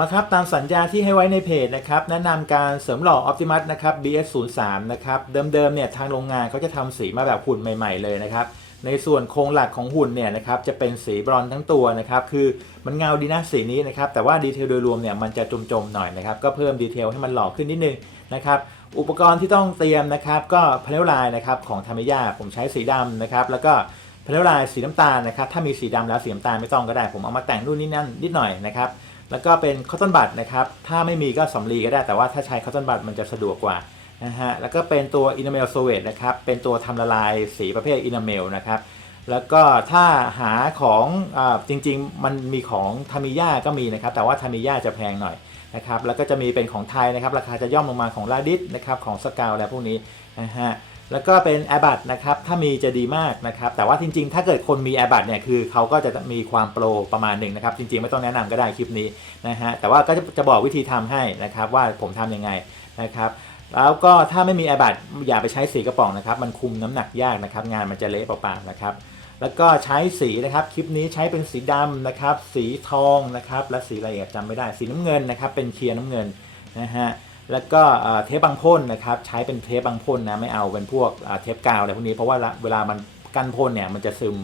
มาครับตามสัญญาที่ให้ไว้ในเพจนะครับแนะนำการเสริมหล่อ Optimus นะครับ BS03 นะครับเดิมๆเนี่ยทางโรงงานเขาจะทำสีมาแบบหุ่นใหม่ ๆเลยนะครับในส่วนโครงหลักของหุ่นเนี่ยนะครับจะเป็นสีบรอนทั้งตัวนะครับคือมันเงาดีนะสีนี้นะครับแต่ว่าดีเทลโดยรวมเนี่ยมันจะจมๆหน่อยนะครับก็เพิ่มดีเทลให้มันหล่อขึ้นนิดนึงนะครับอุปกรณ์ที่ต้องเตรียมนะครับก็พาเลลายนะครับของทามิยาผมใช้สีดำนะครับแล้วก็พาเลลายสีน้ำตาลนะครับถ้ามีสีดำแล้วสีน้ำตาลไม่ต้องก็ได้ ผมเอามาแต่งนู่นนี่นั่นนิดหน่อยนะครับ แล้วก็เป็นคอตตอนบัตนะครับ ถ้าไม่มีก็สำลีก็ได้ แต่ว่าถ้าใช้คอตตอนบัตมันจะสะดวกกว่านะฮะ แล้วก็เป็นตัวอินาเมลโซเวตนะครับ เป็นตัวทำละลายสีประเภทอินาเมลนะครับ แล้วก็ถ้าหาของอจริงๆ มันมีของทามิยาก็มีนะครับ แต่ว่าทามิยาจะแพงหน่อยนะครับ แล้วก็จะมีเป็นของไทยนะครับ ราคาจะย่อมลงมาของลาดิสนะครับ ของสกาวอะไรพวกนี้นะฮะ แล้วก็เป็น a i r b u d นะครับถ้ามีจะดีมากนะครับแต่ว่าจริงๆ ถ้าเกิดคนมี a i r b u d เนี่ยคือเขาก็จะมีความโปรประมาณหนึ่งนะครับจริงๆ ไม่ต้องแนะนำก็ได้คลิปนี้นะฮะแต่ว่าก็จะจะบอกวิธีทำให้นะครับว่าผมทำยังไงนะครับแล้วก็ถ้าไม่มี a i r b u d อย่าไปใช้สีกระป๋องนะครับมันคุมน้ำหนักยากนะครับงานมันจะเละเปล่าๆนะครับแล้วก็ใช้สีนะครับคลิปนี้ใช้เป็นสีดำนะครับ สีทองนะครับและสีอะไรอีกจำไม่ได้สีน้ำเงินนะครับเป็นเคลียร์น้ำเงินนะฮะ แล้วก็เทปบางพ่นนะครับใช้เป็นเทปบางพ่นนะไม่เอาเป็นพวกเทปกาวอะไรพวกนี้เพราะว่าเวลามันกั้นพ่นเนี่ยมันจะซึม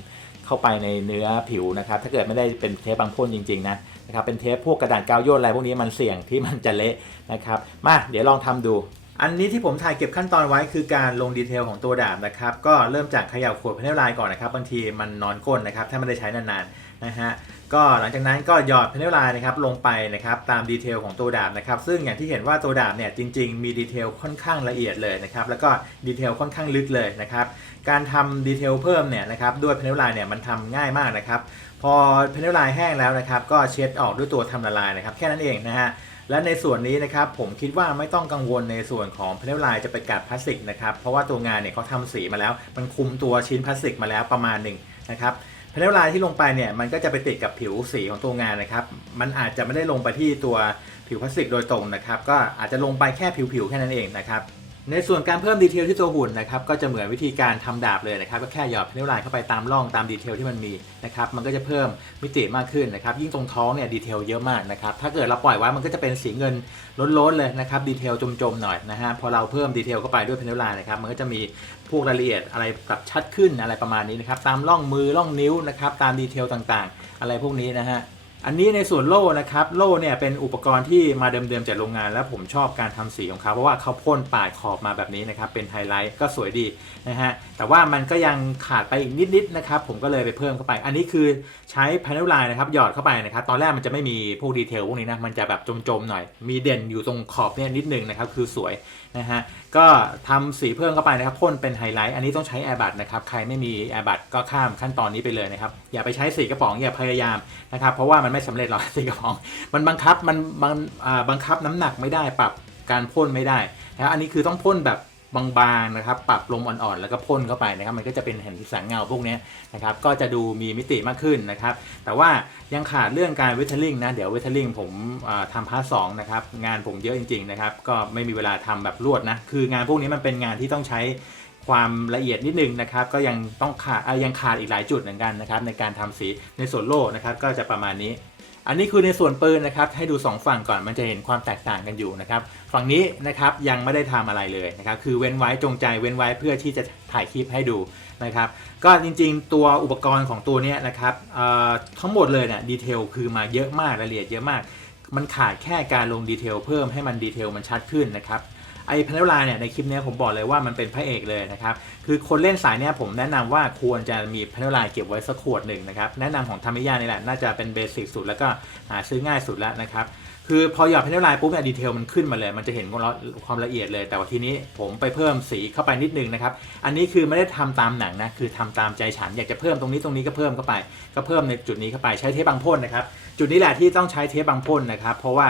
เข้าไปในเนื้อผิวนะครับถ้าเกิดไม่ได้เป็นเทปบางพ่นจริงๆนะนะครับเป็นเทปพวกกระดาษกาวย่นอะไรพวกนี้มันเสี่ยงที่มันจะเละนะครับมาเดี๋ยวลองทำดู อันนี้ที่ผมถ่ายเก็บขั้นตอนไว้คือการลงดีเทลของตัวดาบนะครับก็เริ่มจากเขย่าขวดพาเนลลายก่อนนะครับบางทีมันนอนก้นนะครับถ้าไม่ได้ใช้นานๆนะฮะ ก็หลังจากนั้นก็หยอดเพนเนลไลน์นะครับลงไปนะครับตามดีเทลของตัวดาบนะครับซึ่งอย่างที่เห็นว่าตัวดาบเนี่ยจริง ๆ มีดีเทลค่อนข้างละเอียดเลยนะครับแล้วก็ดีเทลค่อนข้างลึกเลยนะครับการทำดีเทลเพิ่มเนี่ยนะครับด้วยเพนเนลไลน์เนี่ยมันทำง่ายมากนะครับพอเพนเนลไลน์แห้งแล้วนะครับก็เช็ดออกด้วยตัวทำละลายนะครับแค่นั้นเองนะฮะและในส่วนนี้นะครับผมคิดว่าไม่ต้องกังวลในส่วนของเพนเนลไลน์จะไปกัดพลาสติกนะครับเพราะว่าตัวงานเนี่ยเขาทำสีมาแล้ว มันคุมตัวชิ้นพลาสติกมาแล้วประมาณหนึ่งนะครับ เพนเนลไลน์ที่ลงไปเนี่ยมันก็จะไปติดกับผิวสีของตัวงานนะครับ มันอาจจะไม่ได้ลงไปที่ตัวผิวพลาสติกโดยตรงนะครับ ก็อาจจะลงไปแค่ผิวๆแค่นั้นเองนะครับ ในส่วนการเพิ่มดีเทลที่ตัวหุ่นนะครับก็จะเหมือนวิธีการทำดาบเลยนะครับก็แค่หยอดเพนเนลไลน์เข้าไปตามร่องตามดีเทลที่มันมีนะครับมันก็จะเพิ่มมิติมากขึ้นนะครับยิ่งตรงท้องเนี่ยดีเทลเยอะมากนะครับถ้าเกิดเราปล่อยไว้มันก็จะเป็นสีเงินล้นๆเลยนะครับดีเทลจมๆหน่อยนะฮะพอเราเพิ่มดีเทลเข้าไปด้วยเพนเนลไลน์นะครับมันก็จะมีพวกรายละเอียดอะไรแบบชัดขึ้นอะไรประมาณนี้นะครับตามร่องมือร่องนิ้วนะครับตามดีเทลต่างๆ อะไรพวกนี้นะฮะ อันนี้ในส่วนโล่นะครับโล่เนี่ยเป็นอุปกรณ์ที่มาเดิมๆจากโรงงาน แล้วผมชอบการทำสีของเขาเพราะว่าเขาพ่นปาดขอบมาแบบนี้นะครับเป็นไฮไลท์ก็สวยดีนะฮะแต่ว่ามันก็ยังขาดไปอีกนิดๆนะครับผมก็เลยไปเพิ่มเข้าไป อันนี้คือใช้พา n น l ไลน์นะครับหยอดเข้าไปนะครับตอนแรกมันจะไม่มีพวกดีเทลพวกนี้นะมันจะแบบจมๆหน่อย มีเด่นอยู่ตรงขอบเนี่ยนิดนึงนะครับคือสวยนะฮะก็ทำสีเพิ่มเข้าไปนะครับพ่นเป็นไฮไลท์อันนี้ต้องใช้แอร์บัตนะครับใครไม่มีแอร์บัตก็ข้ามขั้นตอนนี้ไปเลยนะครับอย่าไปใช้สีกระป๋องอย่าพยายามนะครับเพราะว่ามันไม่สำเร็จหรอกสีกระป๋อง มันบังคับมันมันอ่าบังคับน้ำหนักไม่ได้ปรับการพ่นไม่ได้นะอันนี้คือต้องพ่นแบบบางๆนะครับ ปรับลมอ่อนๆ แล้วก็พ่นเข้าไปนะครับ มันก็จะเป็นเห็นแสงเงาพวกนี้นะครับ ก็จะดูมีมิติมากขึ้นนะครับ แต่ว่ายังขาดเรื่องการเวทเทอร์ลิงนะ เดี๋ยวเวทเทอร์ลิงผมทำพาร์ทสองนะครับ งานผมเยอะจริงๆนะครับ ก็ไม่มีเวลาทำแบบรวดนะ คืองานพวกนี้มันเป็นงานที่ต้องใช้ ความละเอียดนิดนึงนะครับก็ยังต้องขาดยังขาดอีกหลายจุดเหมือนกันนะครับในการทำสีในส่วนโล่นะครับก็จะประมาณนี้ อันนี้คือในส่วนปืนนะครับให้ดู 2 ฝั่งก่อนมันจะเห็นความแตกต่างกันอยู่นะครับฝั่งนี้นะครับยังไม่ได้ทำอะไรเลยนะครับคือเว้นไว้จงใจเว้นไว้เพื่อที่จะถ่ายคลิปให้ดูนะครับก็จริงๆตัวอุปกรณ์ของตัวนี้นะครับทั้งหมดเลยเนี่ยดีเทลคือมาเยอะมากรายละเอียดเยอะมากมันขาดแค่การลงดีเทลเพิ่มให้มันดีเทลมันชัดขึ้นนะครับ ไอ้พา n น l ไลน์เนี่ยในคลิปเนี้ยผมบอกเลยว่ามันเป็นพระเอกเลยนะครับคือคนเล่นสายเนี้ยผมแนะนำว่าควรจะมีพา n น l ไลน์เก็บไว้สักขวดหนึ่งนะครับแนะนำของทามิยานี่แหละน่าจะเป็นเบสิกสุดแล้วก็หาซื้อง่ายสุดแล้วนะครับคือพอหยอดพา n น l ไลน์ปุ๊บเนี่ยดีเทลมันขึ้นมาเลย มันจะเห็นความละเอียดเลย แต่ว่าทีนี้ผมไปเพิ่มสีเข้าไปนิดนึงนะครับ อันนี้คือไม่ได้ทำตามหนังนะ คือทำตามใจฉัน อยากจะเพิ่มตรงนี้ตรงนี้ก็เพิ่มเข้าไป ก็เพิ่มในจุดนี้เข้าไป ใช้เทปบางพ่นนะครับ จุดนี้แหละที่ต้องใช้เทปบางพ่นนะครับ เพราะว่า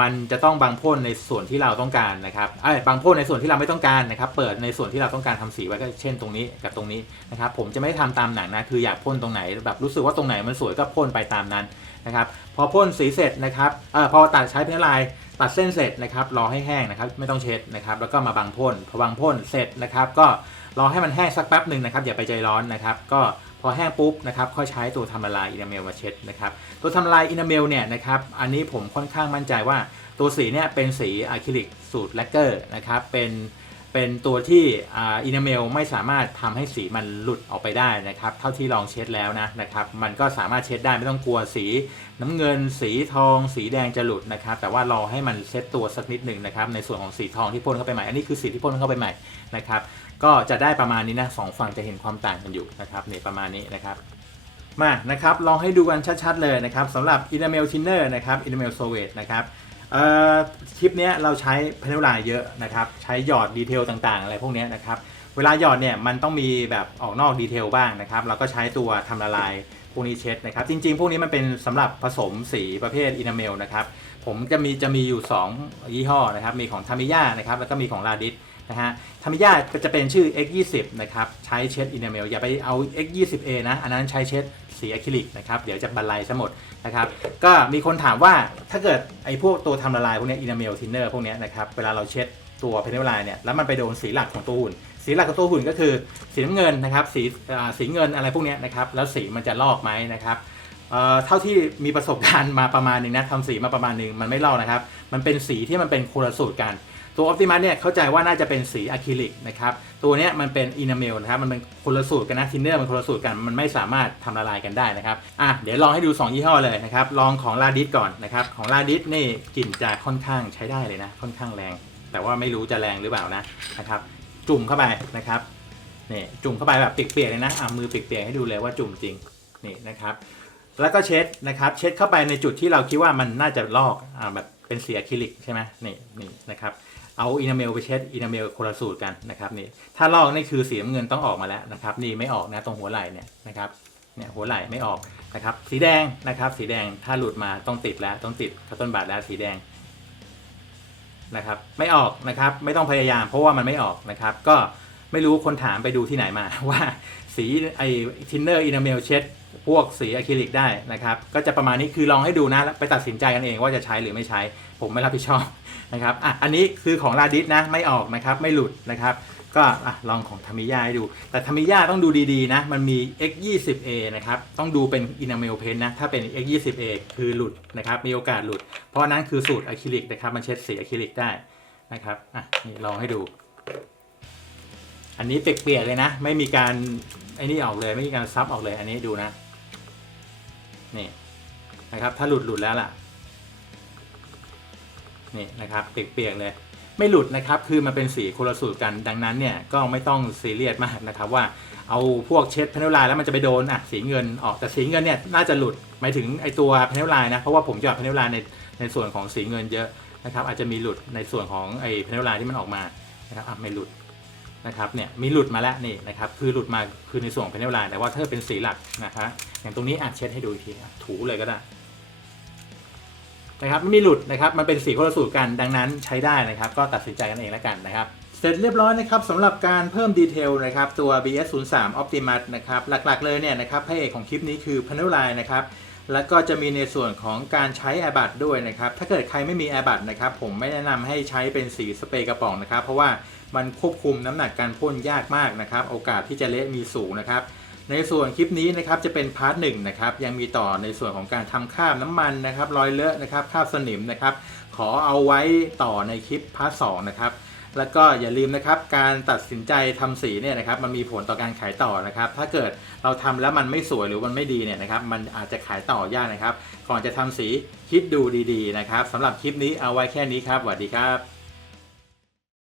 มันจะต้องบางพ่นในส่วนที่เราต้องการนะครับไอ้บางพ่นในส่วนที่เราไม่ต้องการนะครับ เปิดในส่วนที่เราต้องการทำสีไว้ก็เช่นตรงนี้กับตรงนี้นะครับ ผมจะไม่ทำตามหนังนะ คืออยากพ่นตรงไหนแบบรู้สึกว่าตรงไหนมันสวยก็พ่นไปตามนั้นนะครับ พอพ่นสีเสร็จนะครับเอ่อพอตัดใช้เพนลายตัดเส้นเสร็จนะครับ รอให้แห้งนะครับ ไม่ต้องเช็ดนะครับ แล้วก็มาบางพ่น พอบางพ่นเสร็จนะครับ ก็รอให้มันแห้งสักแป๊บหนึ่งนะครับ อย่าไปใจร้อนนะครับ ก็ พอแห้งปุ๊บนะครับค่อยใช้ตัวทำละลายอินาเมลมาเช็ดนะครับตัวทำละลายอินาเมลเนี่ยนะครับอันนี้ผมค่อนข้างมั่นใจว่าตัวสีเนี่ยเป็นสีอะคริลิกสูตรแลกเกอร์นะครับเป็น เป็นตัวที่อินาเมลไม่สามารถทำให้สีมันหลุดออกไปได้นะครับ เท่าที่ลองเช็ดแล้วนะนะครับ มันก็สามารถเช็ดได้ไม่ต้องกลัวสีน้ำเงิน สีทอง สีแดงจะหลุดนะครับ แต่ว่ารอให้มันเซ็ตตัวสักนิดหนึ่งนะครับ ในส่วนของสีทองที่พ่นเข้าไปใหม่ อันนี้คือสีที่พ่นเข้าไปใหม่นะครับ ก็จะได้ประมาณนี้นะสองฝั่งจะเห็นความต่างกันอยู่นะครับนี่ประมาณนี้นะครับมานะครับลองให้ดูกันชัดๆเลยนะครับสำหรับ Enamel Thinner นะครับ Enamel s o v e t นะครับ คลิปนี้เราใช้พา n น l ลายเยอะนะครับ ใช้หยอดดีเทลต่างๆ อะไรพวกนี้นะครับ เวลาหยอดเนี่ยมันต้องมีแบบออกนอกดีเทลบ้างนะครับ เราก็ใช้ตัวทำละลายพวกนี้เช็ดนะครับ จริงๆ พวกนี้มันเป็นสำหรับผสมสีประเภทอินาเมลนะครับ ผมจะมีจะมีอยู่ 2 ยี่ห้อนะครับ มีของทามิยานะครับ แล้วก็มีของลาดิส นะฮะทามิยาก็จะเป็นชื่อ X20 นะครับ ใช้เช็ดอินาเมล อย่าไปเอา X20A นะ อันนั้นใช้เช็ดสีอะคริลิกนะครับ เดี๋ยวจะบรรลัยซะหมดนะครับ ก็มีคนถามว่าถ้าเกิดไอ้พวกตัวทำละลายพวกนี้อินาเมลทินเนอร์พวกนี้นะครับ เวลาเราเช็ดตัวเพนเนลลายเนี่ยแล้วมันไปโดนสีหลักของตัวหุ่น สีหลักของตัวหุ่นก็คือสีน้ำเงินนะครับ สีสีเงินอะไรพวกนี้นะครับ แล้วสีมันจะลอกไหมนะครับเท่าที่มีประสบการณ์มาประมาณนึงนะทำสีมาประมาณนึงมันไม่ลอกนะครับ มันเป็นสีที่มันเป็นคนละสูตรกัน ตัว Optimus เนี่ยเข้าใจว่าน่าจะเป็นสีอะคริลิกนะครับตัวเนี้ยมันเป็นอินาเมลนะครับมันเป็นคนละสูตรกันนะทินเนอร์มันคนละสูตรกันมันไม่สามารถทำละลายกันได้นะครับอะเดี๋ยวลองให้ดู 2 ยี่ห้อเลยนะครับลองของลาดิสก่อนนะครับของลาดิสนี่กลิ่นจะค่อนข้างใช้ได้เลยนะค่อนข้างแรง แต่ว่าไม่รู้จะแรงหรือเปล่านะนะครับจุ่มเข้าไปนะครับนี่จุ่มเข้าไปแบบเปียกๆเลยนะอะมือเปียกๆให้ดูเลยว่าจุ่มจริงนี่นะครับแล้วก็เช็ดนะครับเช็ดเข้าไปในจุดที่เราคิดว่ามันน่าจะลอกอ่าแบบเป็นสีอะคริลิกใช่ไหมนี่นี่นะครับ เอาอินาเมลไปเช็ดอินาเมลคนละสูตรกันนะครับนี่ถ้าลอกนี่คือสีน้ำเงินต้องออกมาแล้วนะครับนี่ไม่ออกนะตรงหัวไหล่เนี่ยนะครับเนี่ยหัวไหล่ไม่ออกนะครับสีแดงนะครับสีแดงถ้าหลุดมาต้องติดแล้วต้องติดกระต้นบาทแล้วสีแดงนะครับไม่ออกนะครับไม่ต้องพยายามเพราะว่ามันไม่ออกนะครับก็ไม่รู้คนถามไปดูที่ไหนมาว่าสีไอทินเนอร์อินาเมลเช็ด พวกสีอะคริลิกได้นะครับ ก็จะประมาณนี้คือลองให้ดูนะไปตัดสินใจกันเองว่าจะใช้หรือไม่ใช้ ผมไม่รับผิดชอบนะครับอะอันนี้คือของลาดิสนะไม่ออกนะครับไม่หลุดนะครับ ก็อะลองของทามิยาให้ดู แต่ทามิยาต้องดูดีๆนะมันมี X20A นะครับต้องดูเป็น enamel paint นะถ้าเป็น X20A คือหลุดนะครับมีโอกาสหลุด เพราะนั้นคือสูตรอะคริลิกนะครับมันเช็ดสีอะคริลิกได้นะครับอะนี่ลองให้ดู อันนี้เปียกๆเลยนะ ไม่มีการ ไอ้นี่ออกเลยไม่มีการซับออกเลยอันนี้ดูนะนี่นะครับถ้าหลุดหลุดแล้วล่ะนี่นะครับเปียกๆเลยไม่หลุดนะครับคือมันเป็นสีคนละสูตรกันดังนั้นเนี่ยก็ไม่ต้องซีเรียสมากนะครับว่าเอาพวกเช็ดพานลลายแล้วมันจะไปโดนอะสีเงินออกแต่สีเงินเนี่ยน่าจะหลุดหมายถึงไอตัวพานลลายนะเพราะว่าผมหยอพนลลายในในส่วนของสีเงินเยอะนะครับอาจจะมีหลุดในส่วนของไอพานลายที่มันออกมานะครับอะไม่หลุด นะครับเนี่ยมีหลุดมาแล้วนี่นะครับคือหลุดมาคือในส่วนของพน e ลลายแต่ว่าถ้าเป็นสีหลักนะครับอย่างตรงนี้อะเช็ดให้ดูอีกทีถูเลยก็ได้นะครับไม่มีหลุดนะครับมันเป็นสีคนละสูตรกันดังนั้นใช้ได้นะครับก็ตัดสินใจกันเองแล้วกันนะครับเสร็จเรียบร้อยนะครับสำหรับการเพิ่มดีเทลนะครับตัว BS03 Optimus นะครับหลักๆเลยเนี่ยนะครับพระเอกของคลิปนี้คือ Panel Line นะครับ แล้วก็จะมีในส่วนของการใช้ a i r b u d ด้วยนะครับ ถ้าเกิดใครไม่มี a i r b u d นะครับ ผมไม่แนะนำให้ใช้เป็นสีสเปรย์กระป๋องนะครับ เพราะว่ามันควบคุมน้ำหนักการพ่นยากมากนะครับ โอกาสที่จะเละมีสูงนะครับ ในส่วนคลิปนี้นะครับจะเป็นพาร์ทหนึ่งนะครับ ยังมีต่อในส่วนของการทำคราบน้ำมันนะครับ รอยเลอะนะครับคราบสนิมนะครับ ขอเอาไว้ต่อในคลิปพาร์ทสองนะครับ แล้วก็อย่าลืมนะครับการตัดสินใจทำสีเนี่ยนะครับมันมีผลต่อการขายต่อนะครับ ถ้าเกิดเราทำแล้วมันไม่สวยหรือมันไม่ดีเนี่ยนะครับมันอาจจะขายต่อยากนะครับ ก่อนจะทำสีคิดดูดีๆนะครับสำหรับคลิปนี้เอาไว้แค่นี้ครับสวัสดีครับ